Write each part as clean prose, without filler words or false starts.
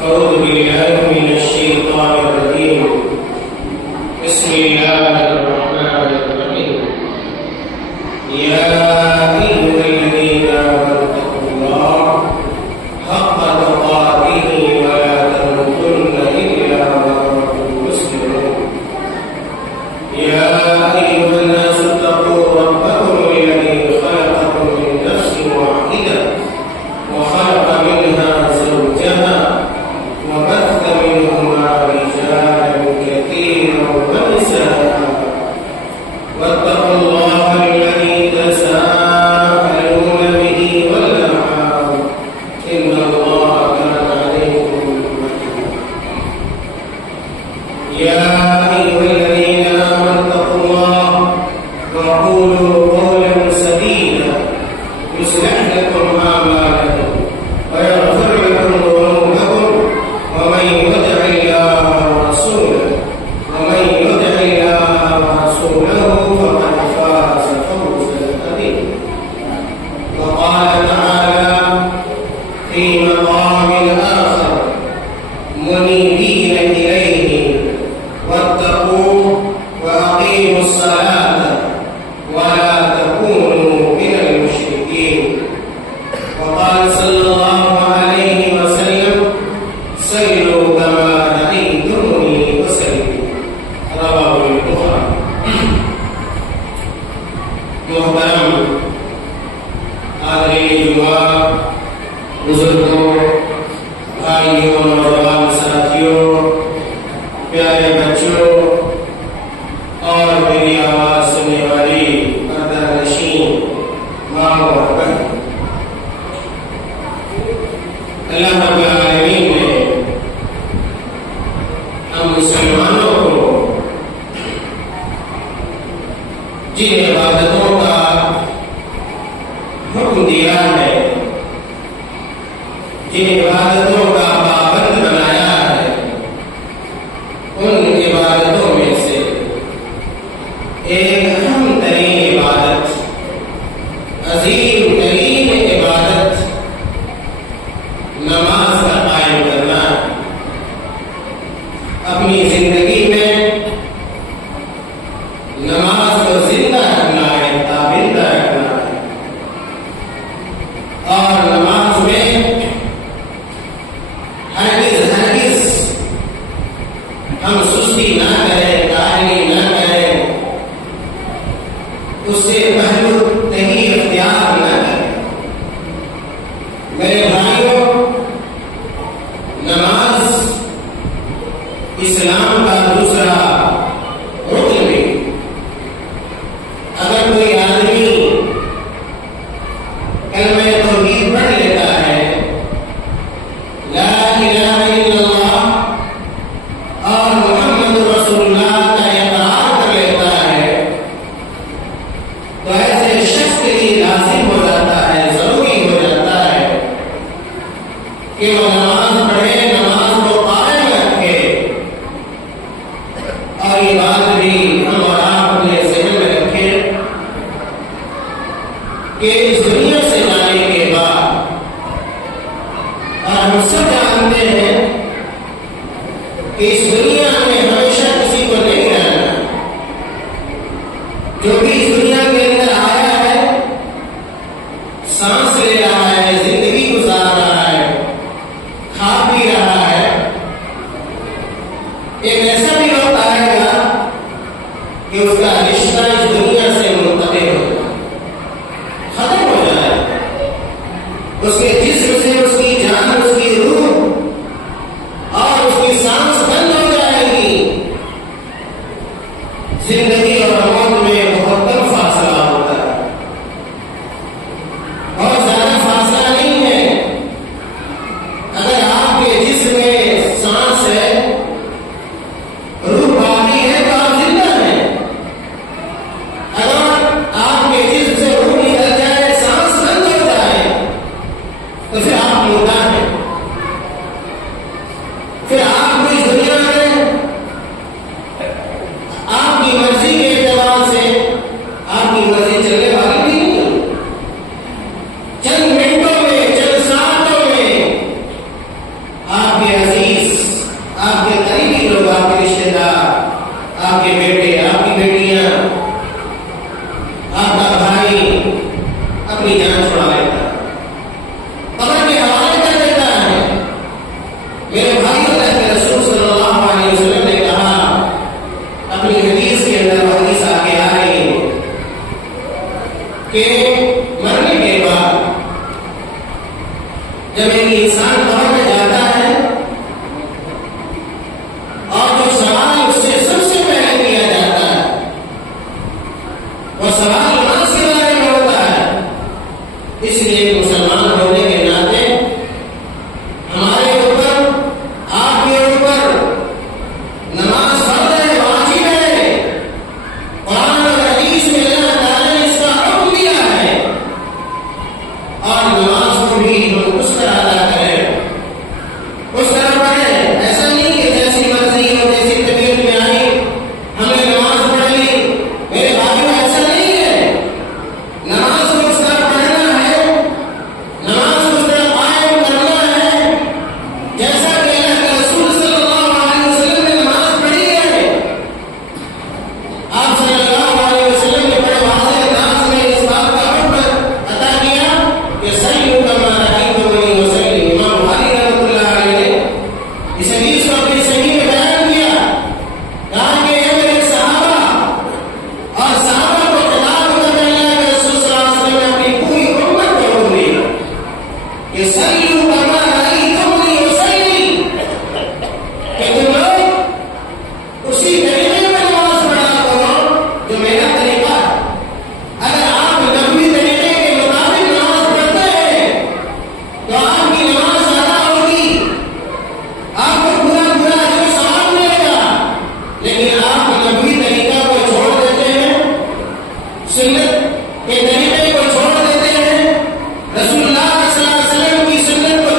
أعوذ بالله من الشيطان الرجيم. بسم الله الرحمن الرحيم. يا أيها الذين آمنوا اتقوا الله حق تقاته ولا تموتن إلا وأنتم مسلمون. يا أيها الناس اتقوا ربكم الذي خلقكم من نفس واحدة وخلق منها زوجها وبث منهما رجالا كثيرا ونساء واتقوا الله الذي تساءلون به والأرحام إن الله كان عليكم رقيبا. يا أيها الذين آمنوا اتقوا الله وقولوا قولا سديدا يصلح لكم أعمالكم ويغفر لكم ذنوبكم ومن يطع الله ورسوله فقد فاز فوزا عظيما. وقال تعالى في مقام آخر منيبين إليه واتقوه وأقيموا الصلاة ولا تكونوا من المشركين. وقال صلى الله عليه وسلم صلوا كما رأيتموني أصلي. رواه البخاري. محترم حاضرین جمعہ، بزرگوں، بھائیوں، نوجوان ساتھیوں، پیارے بچوں اور میری آواز سننے والی پردہ نشین ماں اور بہن، اللہ رب العالمین نے ہم مسلمانوں کو جن عبادتوں کا حکم دیا ہے، جن عبادتوں کا پابند بنایا ہے، ان عبادتوں میں سے ایک اہم ترین عبادت، عظیم ترین عبادت نماز کا قائم کرنا ہے۔ اپنی زندگی میں نماز کو زندہ رکھنا ہے، تابندہ رکھنا ہے، اور نماز میں ہرگز ہم سستی نہ کریں، کاہلی نہ کریں، اس سے پہلو نہیں اختیار نہ کریں۔ میرے بھائیوں، نماز اسلام کا دوسرا رکن ہے۔ اگر کوئی آدمی کلمہ توحید پڑھ لیتا ہے، لا الہ الا اللہ اور محمد رسول اللہ کا اقرار کر لیتا ہے، تو ایسے شخص کے لیے لازم ہو جاتا ہے، ضروری ہو جاتا ہے کہ وہ نماز پڑھے، نماز کو قائم رکھے۔ اور یہ بات بھی ہم اور آپ اپنے ذہن میں رکھیں کہ اس دنیا سے جانے کے بعد، اور ہم سب جانتے ہیں کہ اس دنیا میں ہمیشہ کسی کو نہیں رہنا۔ جو بھی اس دنیا کے اندر آیا ہے، سانس لے رہا ہے، زندگی گزار رہا ہے، کھا پی رہا ہے، ایک ایسا بھی وقت آئے گا کہ اس کا رشتہ اس دنیا سے منقطع ہو جائے، ختم ہو جائے، اس کے جسم سے اس کی جان، اس کی روح اور اس کی سانس بند ہو جائے گی۔ زندگی اور موت میں بہت کم فاصلہ ہوتا ہے، بہت زیادہ فاصلہ نہیں ہے۔ اگر آپ کے جسم میں سانس ہے، روح باقی ہے، تو آپ زندہ ہیں۔ اگر آپ کے جسم سے روح نکل جائے، سانس بند ہو جائے، تو پھر آپ مردہ ہیں۔ پھر آپ کو اس دنیا میں آپ کی مرضی کے اعتبار سے آپ کی مرضی چلنے والی نہیں ہے۔ چند منٹوں میں، چند ساتوں میں آپ کی انسان دور میں جاتا ہے اور جو سوال اس سے سب سے پہلے کیا جاتا ہے وہ سوال نماز کے بارے میں ہوتا ہے. اس لیے مسلمان ہونے کے ناطے ہمارے اوپر آپ کے اوپر نماز فرض ہے، واجب ہے. قرآن اور حدیث میں اللہ تعالیٰ نے اس کا حکم دیا ہے اور نماز کو بھی ہم اس طرح ادا کریں، اس طرح پڑھیں. ایسا نہیں کہ جیسی مرضی اور جیسی طبیعت میں آئی ہم نے نماز پڑھ لی. میرے بھائیوں ایسا نہیں ہے. نماز کو اس طرح پڑھنا ہے، نماز کو اس طرح قائم کرنا ہے جیسا کہ اللہ کے رسول صلی اللہ علیہ وسلم نے نماز پڑھی ہے. آپ صلی اللہ علیہ وسلم نے بڑے واضح انداز میں اس بات کا حکم عطا کیا کہ صلوا کما رأیتمونی اصلی. امام بخاری رحمۃ اللہ علیہ نے اس حدیث کو اپنی صحیح میں بیان کیا. کہا کہ اے میرے صحابہ، اور صحابہ کو خطاب کر کے اللہ کے رسول صلی اللہ علیہ وسلم نے اپنی پوری امت کو حکم دیا کہ صلوا کما رأیتمونی اصلی، کہ تم لوگ اسی طریقے میں نماز پڑھا کرو جو میرا طریقہ ہے. اگر آپ نبوی طریقے کے مطابق نماز پڑھتے ہیں تو آپ کی نماز ادا ہوگی، آپ کو پورا پورا اجر ثواب ملے گا. لیکن آپ نبوی طریقہ کو چھوڑ دیتے ہیں، سنت کے طریقے کو چھوڑ دیتے ہیں، رسول اللہ صلی اللہ علیہ وسلم کی سنت کو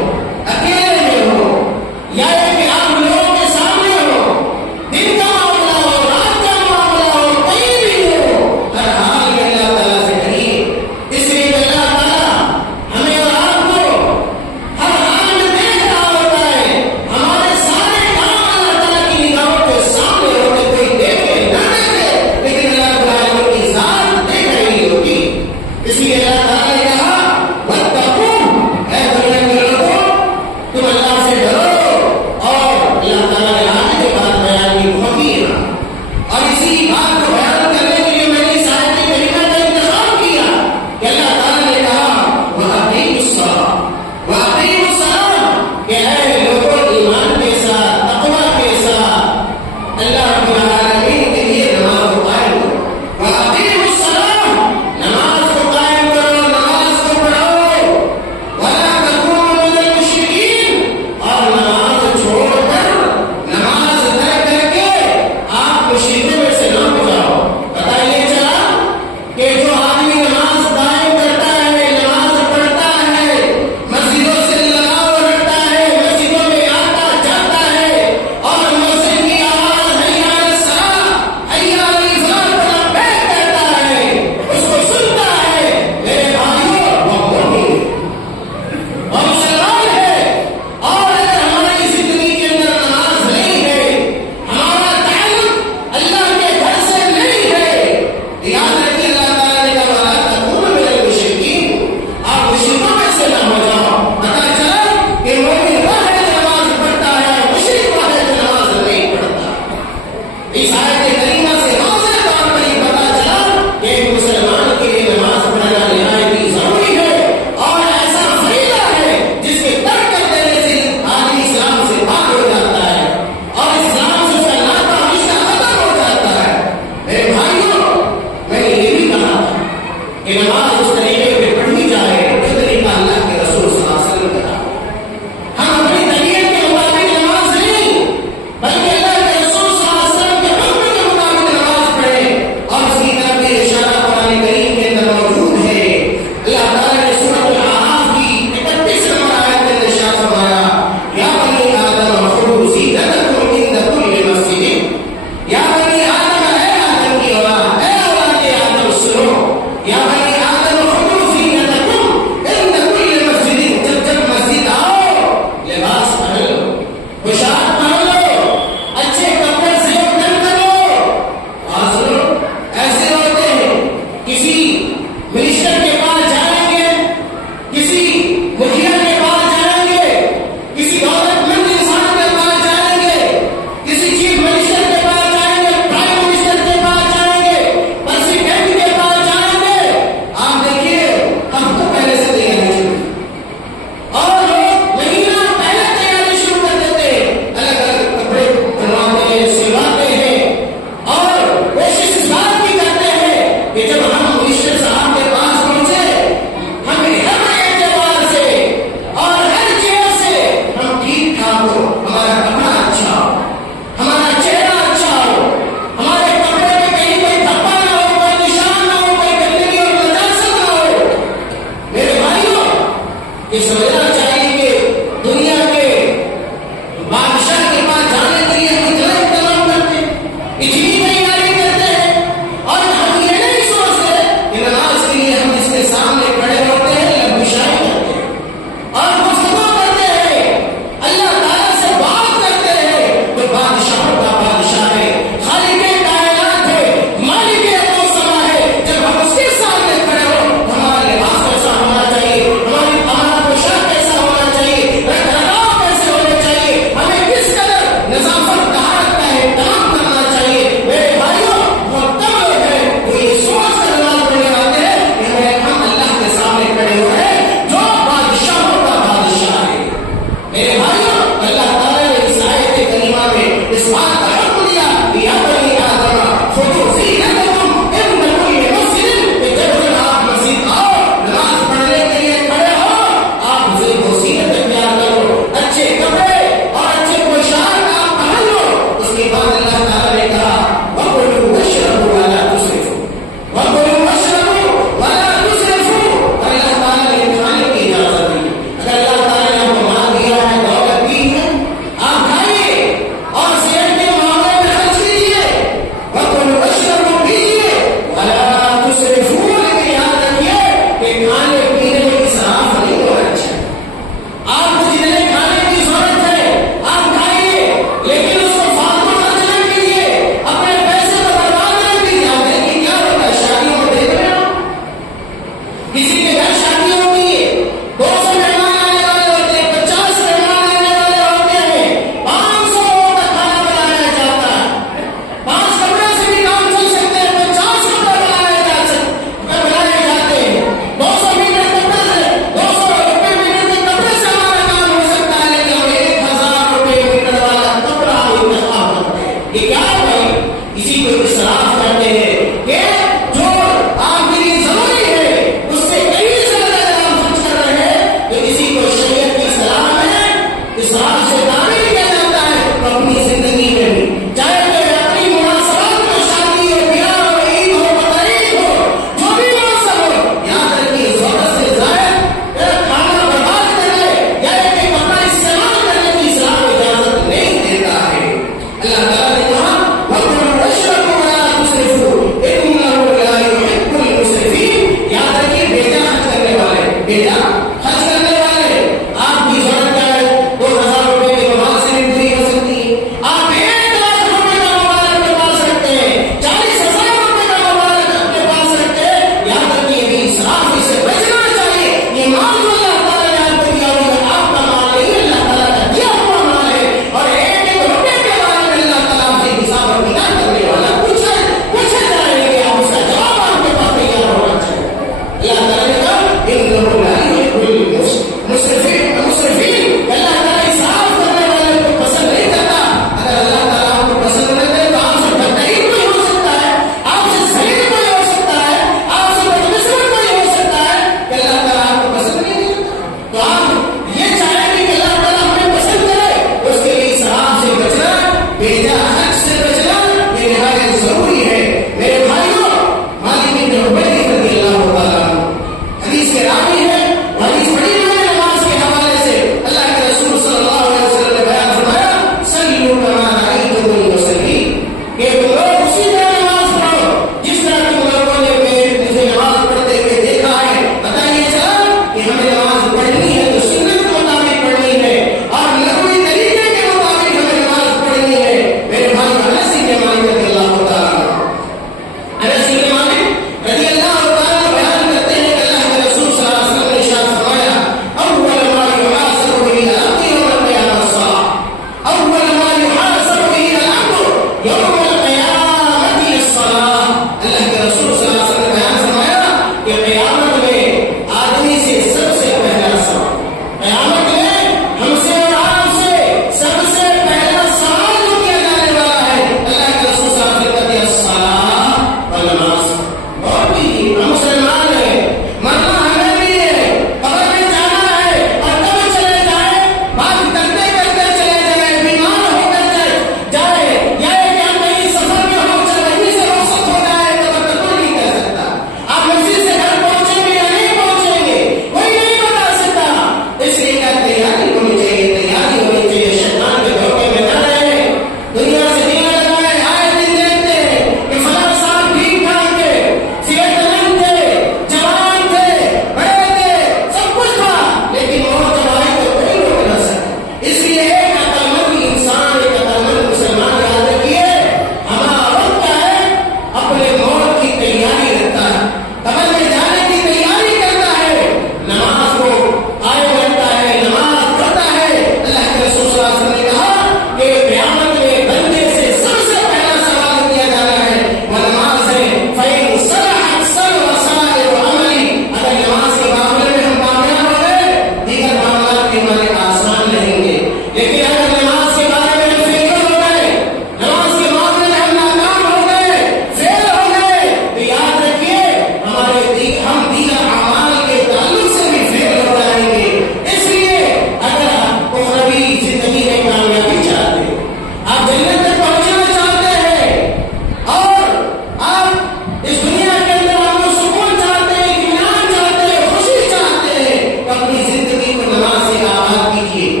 کیجیے،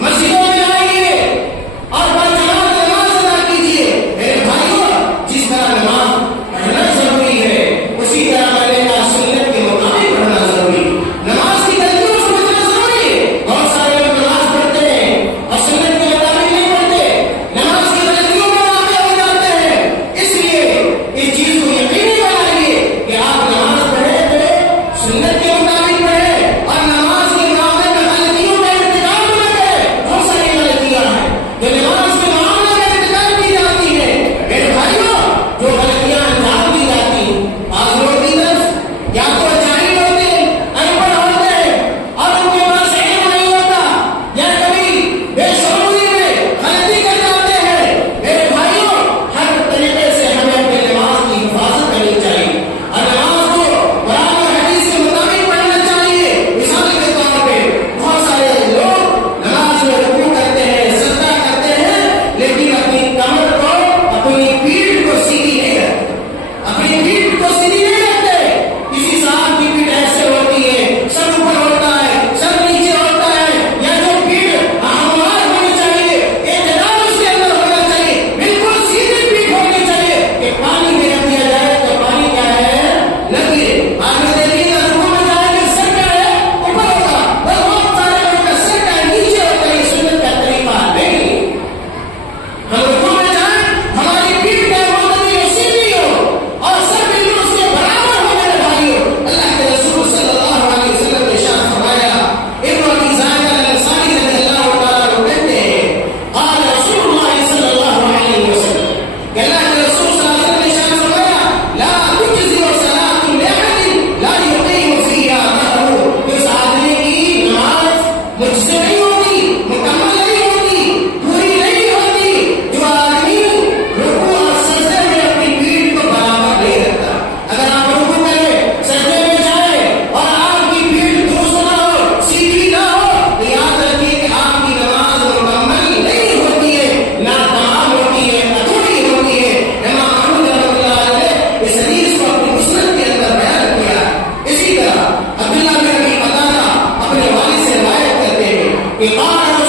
مسجدوں میں آئیے اور باجماعت نماز ادا کیجیے۔ میرے بھائیوں، جس طرح نماز پڑھنا ضروری ہے اسی طرح میں نے کہا سنت کے مطابق پڑھنا ضروری ہے۔ نماز کی غلطیوں کو سمجھنا ضروری ہے۔ بہت سارے لوگ نماز پڑھتے ہیں اور سنت کے مطابق نہیں پڑھتے، نماز کی غلطیوں میں واقع ہو جاتے ہیں۔ اس لیے اس چیز کو یقینی بنائیے کہ آپ نماز پڑھیں تو سنت کے مطابق پڑھیں اور نماز کے معاملے میں غلطیوں کا ارتکاب نہ کریں۔ بہت ساری غلطیاں ہیں جو نماز کے معاملے میں ارتکاب کی جاتی ہے۔ میرے بھائیوں، جو غلطیاں انجام دی جاتی ہیں، بعض لوگ بھی یا تو جاہل ہوتے ہیں، ان پڑھ ہوتے ہیں اور ان کے پاس علم نہیں ہوتا، یا کبھی بے شعوری میں غلطی کر جاتے ہیں۔ میرے بھائیوں، ہر طریقے سے ہمیں اپنی نماز کی حفاظت کرنی چاہیے اور نماز کو قرآن اور حدیث کے مطابق پڑھنا چاہیے۔ مثال کے طور پہ بہت سارے لوگ نماز میں رکوع کرتے ہیں، سجدہ کرتے ہیں، لیکن اپنی کمر کو، اپنی پیٹھ کو سیدھی نہیں رکھتے، اپنی پیٹھ کو سیدھی نہیں رکھتے۔ کسی صاحب کی پیٹھ ایسے ہوتی ہے، سر اوپر ہوتا ہے، سر نیچے ہوتا ہے، یا جو پیٹھ ہموار ہونی چاہیے، اعتدال اس کے اندر ہونا چاہیے، بالکل سیدھی پیٹھ ہونی چاہیے کہ پانی میں رکھ دیا جائے تو پانی کیا ہے لگے۔ آگے دیکھیے گا رکوع میں جائیں گے، سر کیا ہے اوپر ہوگا، بہت سارے لوگ کا سر کیا ہے نیچے ہوتا ہے۔ یہ سنت کا طریقہ نہیں۔ ہم رکوع میں جائیں، ہماری پیٹھ کا معتدل سیدھی ہو اور سر بالکل اس کے برابر ہو۔ میرے بھائیوں، اللہ کے رسول صلی اللہ علیہ وسلم نے ارشاد فرمایا، ابن ابی زائدہ الانصاری رضی اللہ تعالیٰ عنہ کہتے ہیں، قال رسول اللہ صلی اللہ علیہ وسلم، کہ اللہ کے رسول صلی اللہ علیہ وسلم نے ارشاد فرمایا، لا تجزئ صلاۃ لأحد لا يقيم فيها ظهره۔ اس آدمی کی نماز مجھ سے نہیں ہوتی، مکمل نہیں ہوتی، پوری نہیں ہوتی جو آدمی رکوع اور سجدے میں اپنی پیٹھ کو برابر نہیں رکھتا۔ اگر آپ رکوع کریں، سجدے میں جائیں اور آپ کی پیٹھ درست نہ ہو، سیدھی نہ ہو، تو یاد رکھیے کہ آپ کی نماز مکمل نہیں ہوتی ہے، ناتمام ہوتی ہے، ادھوری ہوتی ہے۔ امام احمد رحمۃ اللہ علیہ نے اس حدیث کو اپنی مسند کے اندر بیان کیا۔ اسی طرح عبداللہ بن ابی قتادہ اپنے والد سے روایت کرتے ہیں کہ قال